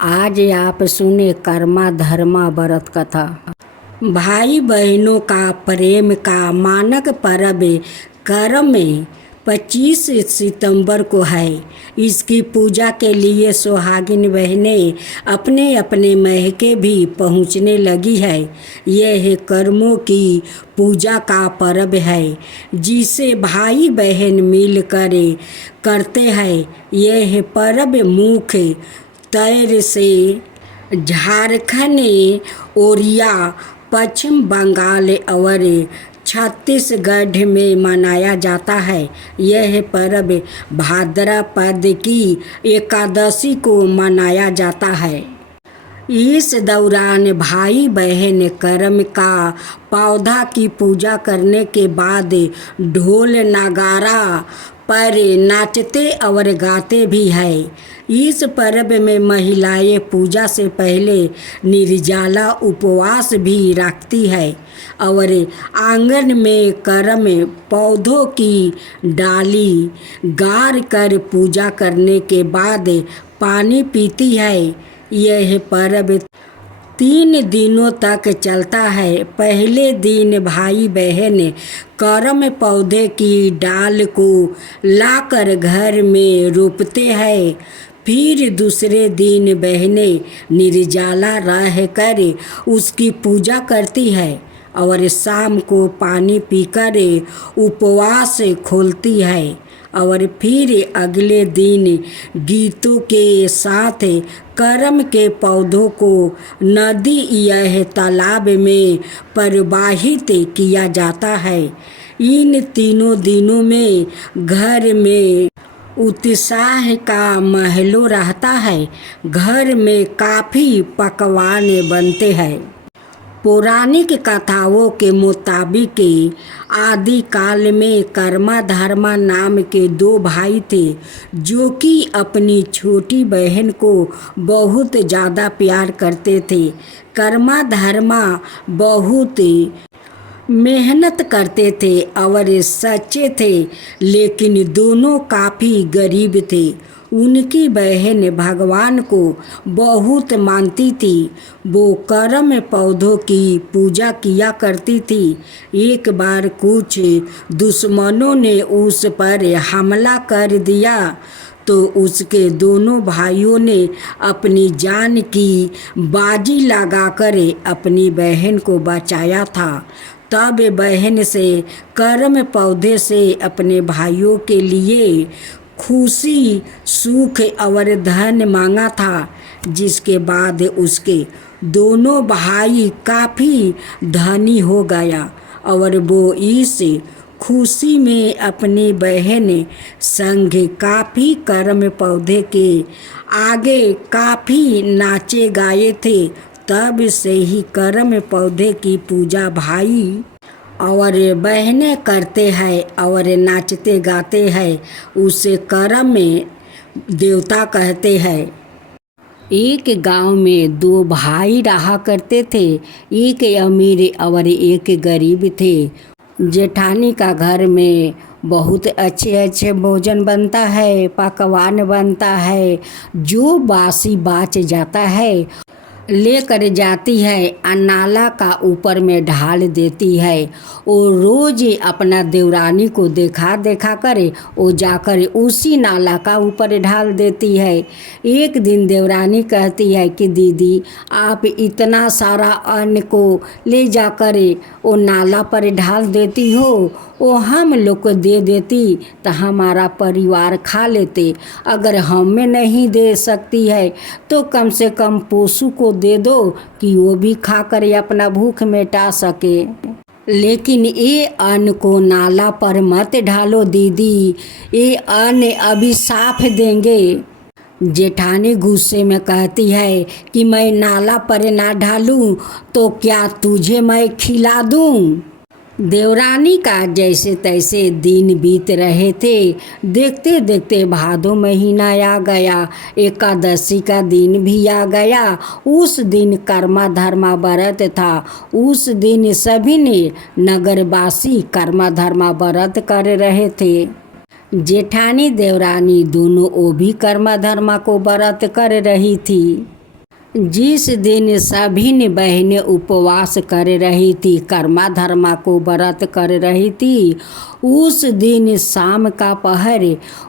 आज आप सुने कर्मा धर्मा व्रत कथा। भाई बहनों का प्रेम का मानक पर्व करम 25 सितंबर को है। इसकी पूजा के लिए सुहागिन बहनें अपने अपने मैके भी पहुंचने लगी है। यह कर्मों की पूजा का पर्व है जिसे भाई बहन मिलकर करते हैं। यह पर्व मुख्य तौर से झारखंड, ओडिशा, पश्चिम बंगाल और छत्तीसगढ़ में मनाया जाता है। यह पर्व भाद्रपद की एकादशी को मनाया जाता है। इस दौरान भाई बहन करम का पौधा की पूजा करने के बाद ढोल नगारा पर नाचते और गाते भी हैं। इस पर्व में महिलाएं पूजा से पहले निर्जला उपवास भी रखती है और आंगन में करम पौधों की डाली गाड़ कर पूजा करने के बाद पानी पीती है। यह पर्व 3 दिनों तक चलता है। पहले दिन भाई बहन करम पौधे की डाल को लाकर घर में रोपते हैं। फिर दूसरे दिन बहनें निर्जला रहकर उसकी पूजा करती है और शाम को पानी पीकर उपवास खोलती है और फिर अगले दिन गीतों के साथ करम के पौधों को नदी या तालाब में प्रवाहित किया जाता है। इन 3 दिनों में घर में उत्साह का माहौल रहता है। घर में काफ़ी पकवान बनते हैं। पौराणिक कथाओं के मुताबिक आदिकाल में कर्मा धर्मा नाम के 2 भाई थे जो कि अपनी छोटी बहन को बहुत ज़्यादा प्यार करते थे। कर्मा धर्मा बहुत मेहनत करते थे और सच्चे थे, लेकिन दोनों काफ़ी गरीब थे। उनकी बहन भगवान को बहुत मानती थी। वो करम पौधों की पूजा किया करती थी। एक बार कुछ दुश्मनों ने उस पर हमला कर दिया तो उसके दोनों भाइयों ने अपनी जान की बाजी लगाकर अपनी बहन को बचाया था। तब बहन से करम पौधे से अपने भाइयों के लिए खुशी, सुख और धन मांगा था, जिसके बाद उसके दोनों भाई काफ़ी धनी हो गया और वो इस खुशी में अपनी बहन संग काफ़ी करम पौधे के आगे काफ़ी नाचे गाए थे। तब से ही करम पौधे की पूजा भाई और बहनें करते हैं और नाचते गाते हैं। उसे करम देवता कहते हैं। एक गांव में 2 भाई रहा करते थे। एक अमीर और एक गरीब थे। जेठानी का घर में बहुत अच्छे अच्छे भोजन बनता है, पकवान बनता है। जो बासी बाच जाता है लेकर जाती है, नाला का ऊपर में ढाल देती है। वो रोज अपना देवरानी को देखा कर वो जाकर उसी नाला का ऊपर ढाल देती है। एक दिन देवरानी कहती है कि दीदी, आप इतना सारा अन्न को ले जाकर वो नाला पर ढाल देती हो, वो हम लोग को दे देती तो हमारा परिवार खा लेते। अगर हमें नहीं दे सकती है तो कम से कम पशु को दे दो कि वो भी खाकर अपना भूख मिटा सके। लेकिन ये अन्न को नाला पर मत ढालो दीदी, ये अन्न अभी साफ देंगे। जेठानी गुस्से में कहती है कि मैं नाला पर ना ढालूं तो क्या तुझे मैं खिला दूं? देवरानी का जैसे तैसे दिन बीत रहे थे। देखते देखते भादो महीना आ गया। एकादशी का दिन भी आ गया। उस दिन कर्मा धर्मा व्रत था। उस दिन सभी ने नगरवासी कर्मा धर्मा व्रत कर रहे थे। जेठानी देवरानी दोनों वो भी कर्मा धर्मा को व्रत कर रही थी। जिस दिन सभी बहनें उपवास कर रही थी, कर्मा धर्मा को व्रत कर रही थी, उस दिन शाम का पहर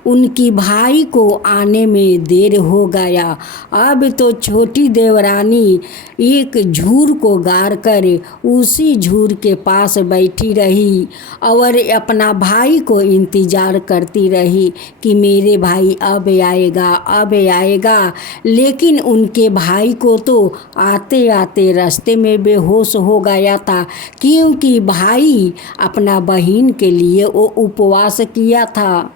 उनकी भाई को आने में देर हो गया। अब तो छोटी देवरानी एक झूर को गाड़ कर उसी झूर के पास बैठी रही और अपना भाई को इंतज़ार करती रही कि मेरे भाई अब आएगा, अब आएगा। लेकिन उनके भाई को तो आते आते रास्ते में बेहोश हो गया था, क्योंकि भाई अपना बहन के लिए वो उपवास किया था।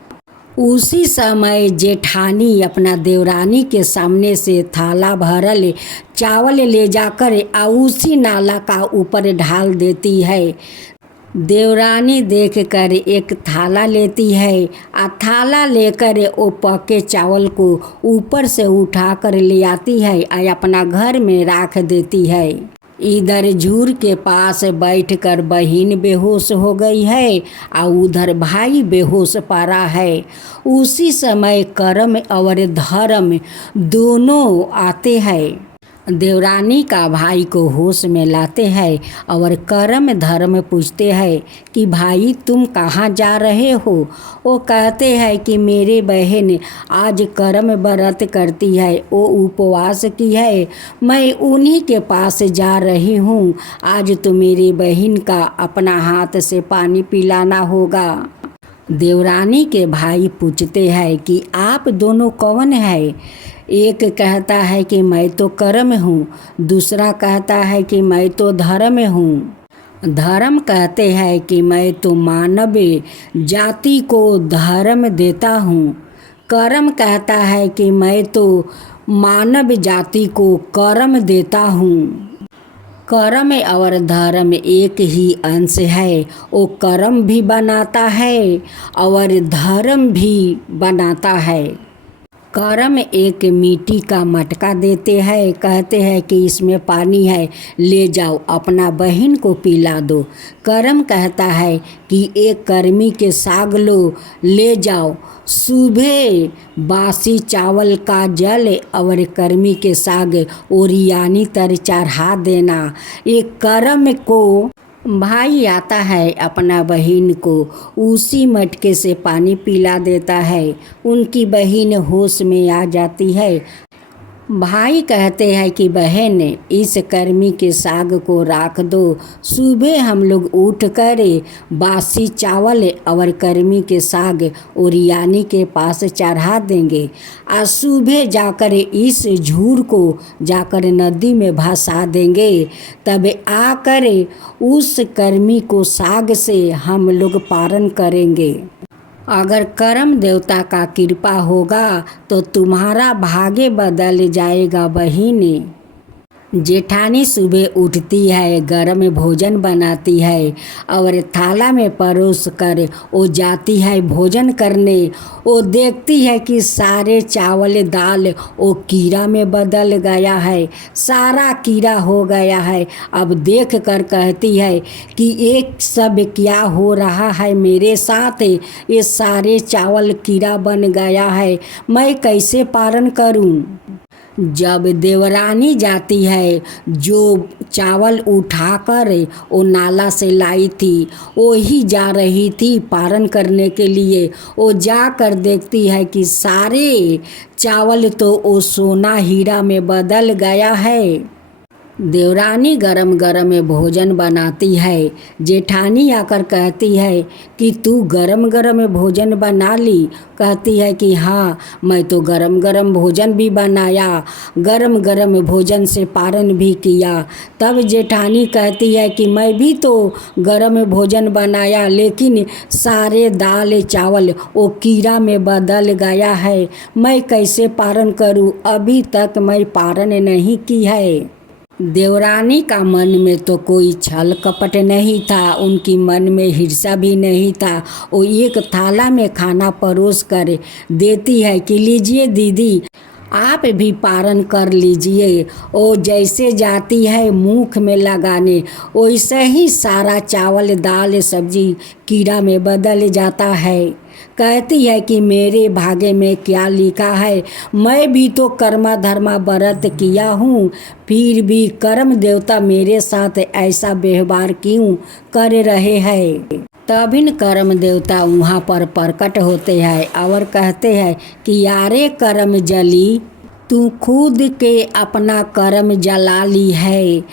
उसी समय जेठानी अपना देवरानी के सामने से थाला भरल चावल ले जाकर उसी नाला का ऊपर ढाल देती है। देवरानी देखकर एक थाला लेती है, थाला लेकर वो पके चावल को ऊपर से उठाकर ले आती है और अपना घर में रख देती है। इधर झूर के पास बैठकर बहन बेहोश हो गई है और उधर भाई बेहोश पड़ा है। उसी समय कर्म और धर्म दोनों आते हैं। देवरानी का भाई को होश में लाते हैं और कर्म धर्म पूछते हैं कि भाई तुम कहाँ जा रहे हो। वो कहते हैं कि मेरे बहन आज कर्म व्रत करती है, वो उपवास की है, मैं उन्हीं के पास जा रही हूँ। आज तो मेरी बहन का अपना हाथ से पानी पिलाना होगा। देवरानी के भाई पूछते हैं कि आप दोनों कौन है। एक कहता है कि मैं तो कर्म हूँ, दूसरा कहता है कि मैं तो धर्म हूँ। धर्म कहते हैं कि मैं तो मानव जाति को धर्म देता हूँ। कर्म कहता है कि मैं तो मानव जाति को कर्म देता हूँ। कर्म और धर्म एक ही अंश है, वो कर्म भी बनाता है और धर्म भी बनाता है। कर्म एक मिट्टी का मटका देते हैं, कहते हैं कि इसमें पानी है, ले जाओ अपना बहन को पिला दो। कर्म कहता है कि एक कर्मी के साग लो, ले जाओ, सुबह बासी चावल का जल और कर्मी के साग ओरियानी तर चढ़ा देना। एक कर्म को भाई आता है, अपना बहन को उसी मटके से पानी पिला देता है। उनकी बहन होश में आ जाती है। भाई कहते हैं कि बहन इस कर्मी के साग को राख दो, सुबह हम लोग उठ कर बासी चावल और कर्मी के साग ओरियानी के पास चढ़ा देंगे। आज सुबह जाकर इस झूर को जाकर नदी में भसा देंगे, तब आकर उस कर्मी को साग से हम लोग पारण करेंगे। अगर कर्म देवता का कृपा होगा तो तुम्हारा भाग्य बदल जाएगा बहिनी। जेठानी सुबह उठती है, गरम भोजन बनाती है और थाला में परोस कर वो जाती है भोजन करने। वो देखती है कि सारे चावल दाल वो कीड़ा में बदल गया है, सारा कीड़ा हो गया है। अब देख कर कहती है कि एक सब क्या हो रहा है मेरे साथ, ये सारे चावल कीड़ा बन गया है, मैं कैसे पारण करूं। जब देवरानी जाती है, जो चावल उठाकर वो नाला से लाई थी वो ही जा रही थी पारण करने के लिए, वो जाकर देखती है कि सारे चावल तो वो सोना हीरा में बदल गया है। देवरानी गरम गरम भोजन बनाती है। जेठानी आकर कहती है कि तू गरम गरम भोजन बना ली। कहती है कि हाँ, मैं तो गरम गरम भोजन भी बनाया, गरम गरम भोजन से पारण भी किया। तब जेठानी कहती है कि मैं भी तो गरम भोजन बनाया, लेकिन सारे दाल चावल वो कीड़ा में बदल गया है, मैं कैसे पारण करूँ। अभी तक मैं पारण नहीं की है। देवरानी का मन में तो कोई छल कपट नहीं था, उनकी मन में हिर्सा भी नहीं था। वो एक थाला में खाना परोस कर देती है कि लीजिए दीदी, आप भी पारण कर लीजिए। वो जैसे जाती है मुख में लगाने, वैसे ही सारा चावल दाल सब्जी कीड़ा में बदल जाता है। कहती है कि मेरे भाग्य में क्या लिखा है। मैं भी तो कर्मा धर्मा व्रत किया हूँ, फिर भी कर्म देवता मेरे साथ ऐसा व्यवहार क्यों कर रहे हैं। तब इन कर्म देवता वहाँ पर प्रकट होते हैं और कहते हैं कि यारे कर्म जली, तू खुद के अपना कर्म जला ली है।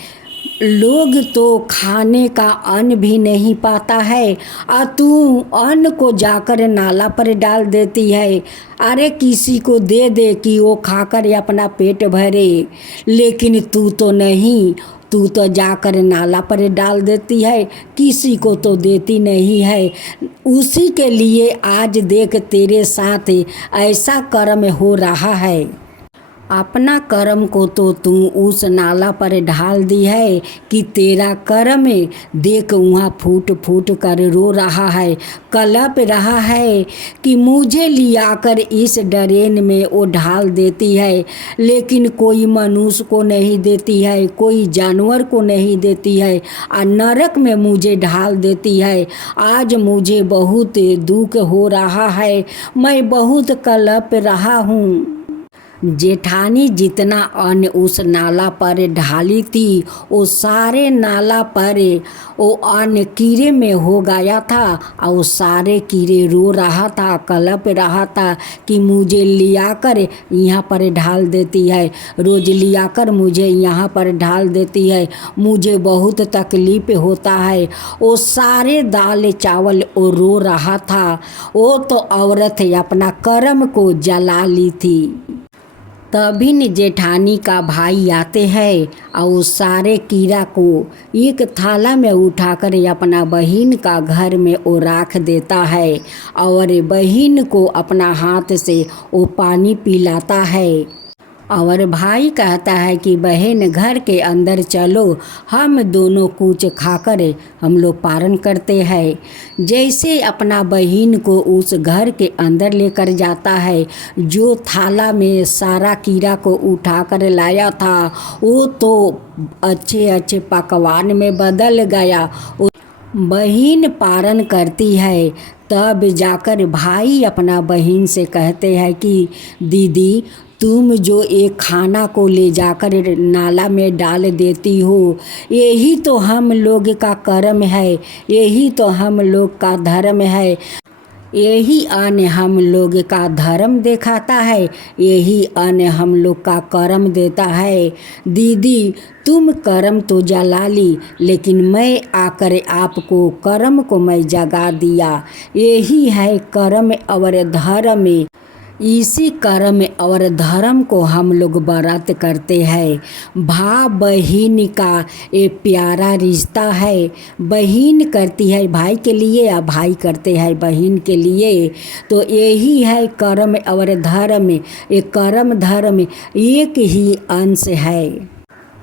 लोग तो खाने का अन्न भी नहीं पाता है और तू अन्न को जाकर नाला पर डाल देती है। अरे किसी को दे दे कि वो खाकर अपना पेट भरे, लेकिन तू तो नहीं, तू तो जाकर नाला पर डाल देती है, किसी को तो देती नहीं है। उसी के लिए आज देख तेरे साथ ऐसा कर्म हो रहा है। अपना कर्म को तो तू उस नाला पर ढाल दी है कि तेरा कर्म देख वहाँ फूट फूट कर रो रहा है, कलप रहा है कि मुझे लियाकर इस ड्रेन में वो ढाल देती है, लेकिन कोई मनुष्य को नहीं देती है, कोई जानवर को नहीं देती है और नरक में मुझे ढाल देती है। आज मुझे बहुत दुख हो रहा है, मैं बहुत कलप रहा हूँ। जेठानी जितना अन्न उस नाला पर ढाली थी, वो सारे नाला पर वो अन्न कीड़े में हो गया था और वो सारे कीड़े रो रहा था, कलप रहा था कि मुझे लियाकर यहाँ पर ढाल देती है, रोज लियाकर मुझे यहाँ पर ढाल देती है, मुझे बहुत तकलीफ होता है। वो सारे दाल चावल वो रो रहा था। वो तो औरत अपना कर्म को जला ली थी। तभी न जेठानी का भाई आते हैं और उस सारे कीड़ा को एक थाला में उठाकर अपना बहन का घर में वो रख देता है और बहन को अपना हाथ से वो पानी पिलाता है। और भाई कहता है कि बहन घर के अंदर चलो, हम दोनों कुछ खाकर हम लोग पारण करते हैं। जैसे अपना बहन को उस घर के अंदर लेकर जाता है, जो थाला में सारा कीड़ा को उठाकर लाया था वो तो अच्छे अच्छे पकवान में बदल गया। बहन पारण करती है, तब जाकर भाई अपना बहन से कहते हैं कि दीदी तुम जो एक खाना को ले जाकर नाला में डाल देती हो, यही तो हम लोग का कर्म है, यही तो हम लोग का धर्म है, यही अन्न हम लोग का धर्म दिखाता है, यही अन्न हम लोग का कर्म देता है। दीदी तुम कर्म तो जला ली, लेकिन मैं आकर आपको कर्म को मैं जगा दिया। यही है कर्म और धर्म। इसी कर्म और धर्म को हम लोग व्रत करते हैं। भाई बहन का ये प्यारा रिश्ता है। बहन करती है भाई के लिए या भाई करते हैं बहन के लिए। तो यही है कर्म और धर्म। ये कर्म धर्म एक ही अंश है।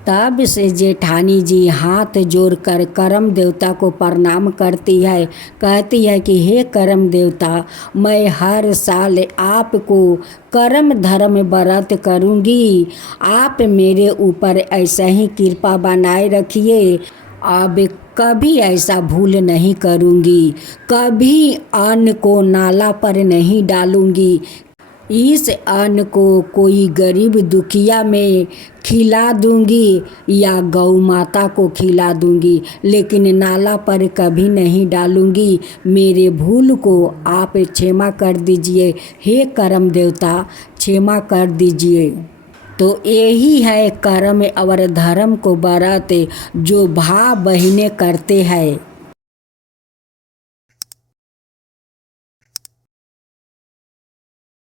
तब से जेठानी जी हाथ जोड़कर कर्म देवता को प्रणाम करती है, कहती है कि हे कर्म देवता, मैं हर साल आपको कर्म धर्म व्रत करूँगी। आप मेरे ऊपर ऐसा ही कृपा बनाए रखिए। अब कभी ऐसा भूल नहीं करूँगी, कभी अन्न को नाला पर नहीं डालूँगी। इस अन्न को कोई गरीब दुखिया में खिला दूंगी या गौ माता को खिला दूंगी, लेकिन नाला पर कभी नहीं डालूंगी। मेरे भूल को आप क्षमा कर दीजिए, हे कर्म देवता क्षमा कर दीजिए। तो यही है कर्म और धर्म को व्रत जो भाई बहनें करते हैं।